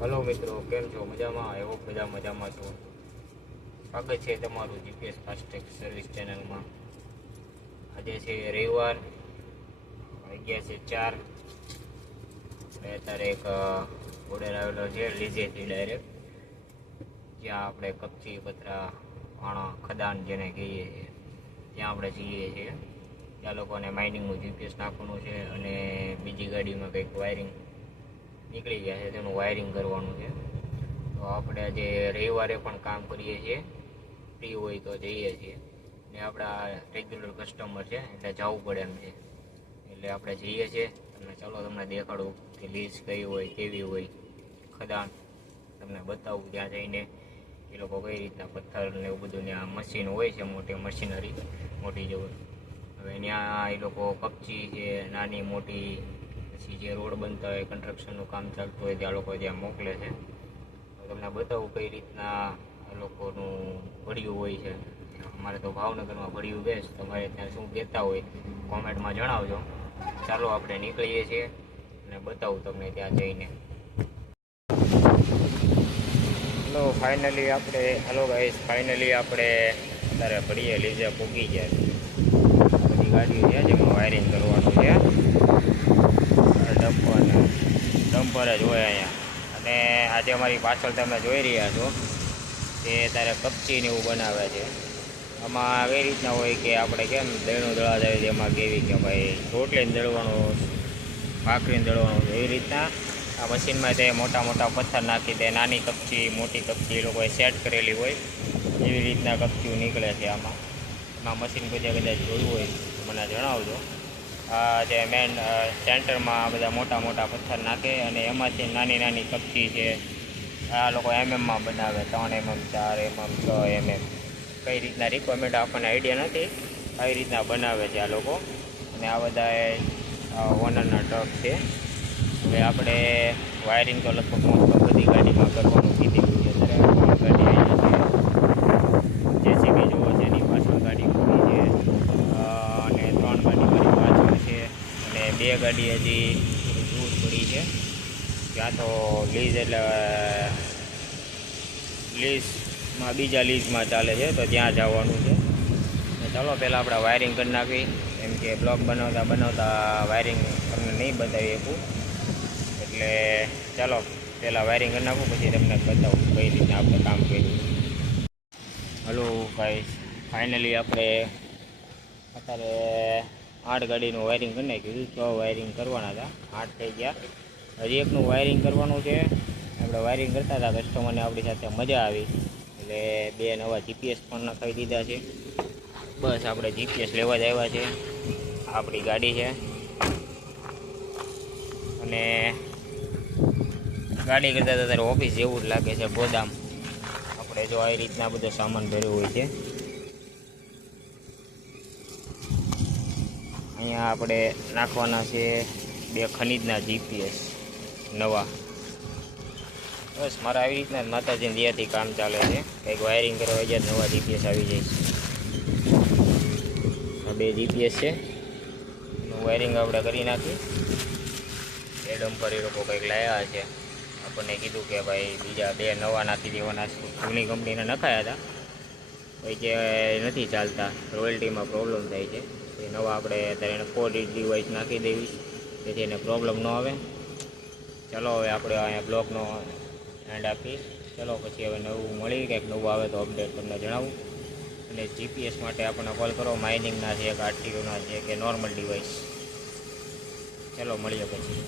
Hello मित्रों, केम छो? मजामां? I hope બધા મજામાં છો। સ્વાગત છે તમારું જીપીએસ ફાસ્ટેગ સર્વિસ ચેનલમાં। આજે છે રવિવાર, વાગ્યા છે 4। અત્યારે એક ઓર્ડર આવેલો છે લીજેથી ડાયરેક્ટ, જ્યાં આપણે કપચી, પથરા, પાણા, ખદાન જેને કહીએ છીએ ત્યાં આપણે જઈએ છીએ। ત્યાં લોકોને માઇનિંગનું જીપીએસ નાખવાનું છે અને બીજી ગાડીમાં કંઈક વાયરિંગ નીકળી ગયા છે, તેનું વાયરિંગ કરવાનું છે। તો આપણે આજે રવિવારે પણ કામ કરીએ છીએ, ફ્રી હોય તો જઈએ છીએ ને આપણા રેગ્યુલર કસ્ટમર છે એટલે જવું પડે એમ છે, એટલે આપણે જઈએ છીએ। અને ચાલો તમને દેખાડું કે લીઝ કઈ હોય, કેવી હોય, ખદાન તમને બતાવું ત્યાં જઈને એ લોકો કઈ રીતના પથ્થર ને એવું બધું ત્યાં મશીન હોય છે, મોટી મશીનરી મોટી જેવું। હવે ત્યાં એ લોકો કપચી છે નાની મોટી, પછી જે રોડ બનતા હોય, કન્સ્ટ્રક્શનનું કામ ચાલતું હોય ત્યાં લોકો ત્યાં મોકલે છે। તમને બતાવું કઈ રીતના આ લોકોનું ભળિયું હોય છે। અમારે તો ભાવનગરમાં ભળિયું બેસ્ટ, તમારે ત્યાં શું કહેતા હોય કોમેન્ટમાં જણાવજો। ચાલો આપણે નીકળીએ છીએ અને બતાવું તમને ત્યાં જઈને। ફાઇનલી આપણે અત્યારે ભળીએ લીધે પૂગી ગયા। બધી ગાડીઓ છે જેમાં વાયરિંગ કરવાનું છે, ડમ્પર જ હોય અહીંયા। અને આજે અમારી પાછળ તમે જોઈ રહ્યા છો કે ત્યારે કપચીને એવું બનાવે છે। આમાં કઈ રીતના હોય કે આપણે કેમ દળનું દળા જાય તેમાં કેવી કે ભાઈ રોટલીને દળવાનું, ભાખરીને દળવાનું, એવી રીતના આ મશીનમાં તે મોટા મોટા પથ્થર નાખી દે, નાની કપચી મોટી કપચી એ લોકોએ સેટ કરેલી હોય, એવી રીતના કપચીઓ નીકળે છે આમાં। એમાં મશીન કદાચ જોયું હોય તો મને જણાવજો। આ જે મેન સેન્ટરમાં બધા મોટા મોટા પથ્થર નાખે અને એમાંથી નાની નાની કપચી છે આ લોકો એમએમમાં બનાવે, 3 mm, 4 mm, 6 mm, કઈ રીતના રિક્વાયરમેન્ટ આપણને આઈડિયા નથી, આવી રીતના બનાવે છે આ લોકો। અને આ બધા ઓનરના ટ્રક છે। હવે આપણે વાયરિંગ તો લગભગ મોસ્ટ બધી ગાડીમાં કરવાનું કીધેલું છે। અત્યારે 3 ગાડી આવી છે, જેસીબી જોવો છે એની પાછળ ગાડી મૂકી છે, અને 3 ગાડી મારી પાછળ છે, અને 2 ગાડી હજી દૂર પડી છે। ત્યાં તો લીઝ એટલે લીઝમાં બીજા લીઝમાં ચાલે છે તો ત્યાં જવાનું છે। ચાલો પહેલાં આપણે વાયરિંગ કરી નાખી, કેમ કે બ્લોક બનાવતા વાયરિંગ તમને નહીં બતાવી શકું, એટલે ચાલો પહેલાં વાયરિંગ કરી નાખું પછી તમને બતાવું કઈ રીતના આપણે કામ કર્યું। હલો ગાઈસ, ફાઇનલી આપણે અત્યારે 8 ગાડીનું વાયરિંગ કરી નાખ્યું। 6 વાયરિંગ કરવાના હતા, 8 થઈ ગયા। હજી એકનું વાયરિંગ કરવાનું છે। આપણે વાયરિંગ કરતા હતા, કસ્ટમરને આપણી સાથે મજા આવી એટલે 2 નવા જીપીએસ પણ નખાવી દીધા છે। બસ આપણે જીપીએસ લેવા જ આવ્યા છે, આપણી ગાડી છે। અને ગાડી કરતાં અત્યારે ઓફિસ જેવું જ લાગે છે, ગોદામ। આપણે જો આવી રીતના બધો સામાન ભર્યો હોય છે। અહીંયા આપણે નાખવાના છે 2 ખનીજના જીપીએસ નવા। બસ મારા આવી રીતના માતાજીની દયાથી કામ ચાલે છે, કંઈક વાયરિંગ કરવા ગયા નવા જીપીએસ આવી જાય છે। આ 2 જીપીએસ છે, એનું વાયરિંગ આપણે કરી નાખી। એ ડમ્પર એ લોકો કંઈક લાવ્યા છે, આપણને કીધું કે ભાઈ બીજા 2 નવા નાખી દેવાના છે। જૂની કંપનીને નખાયા હતા, પછી કે નથી ચાલતા, રોયલ્ટીમાં પ્રોબ્લેમ થાય છે, એ નવા આપણે અત્યારે એને 4 ડિવાઇસ નાખી દેવી જેથી એને પ્રોબ્લેમ ન આવે। ચાલો હવે આપણે અહીંયા બ્લોકનો એન્ડ આપી, ચાલો પછી હવે નવું મળી, કંઈક નવું આવે તો અપડેટ તમને જણાવું। અને જીપીએસ માટે આપણને કોલ કરો, માઇનિંગના છે કે આરટીઓના છે કે નોર્મલ ડિવાઇસ। ચાલો મળીએ પછી।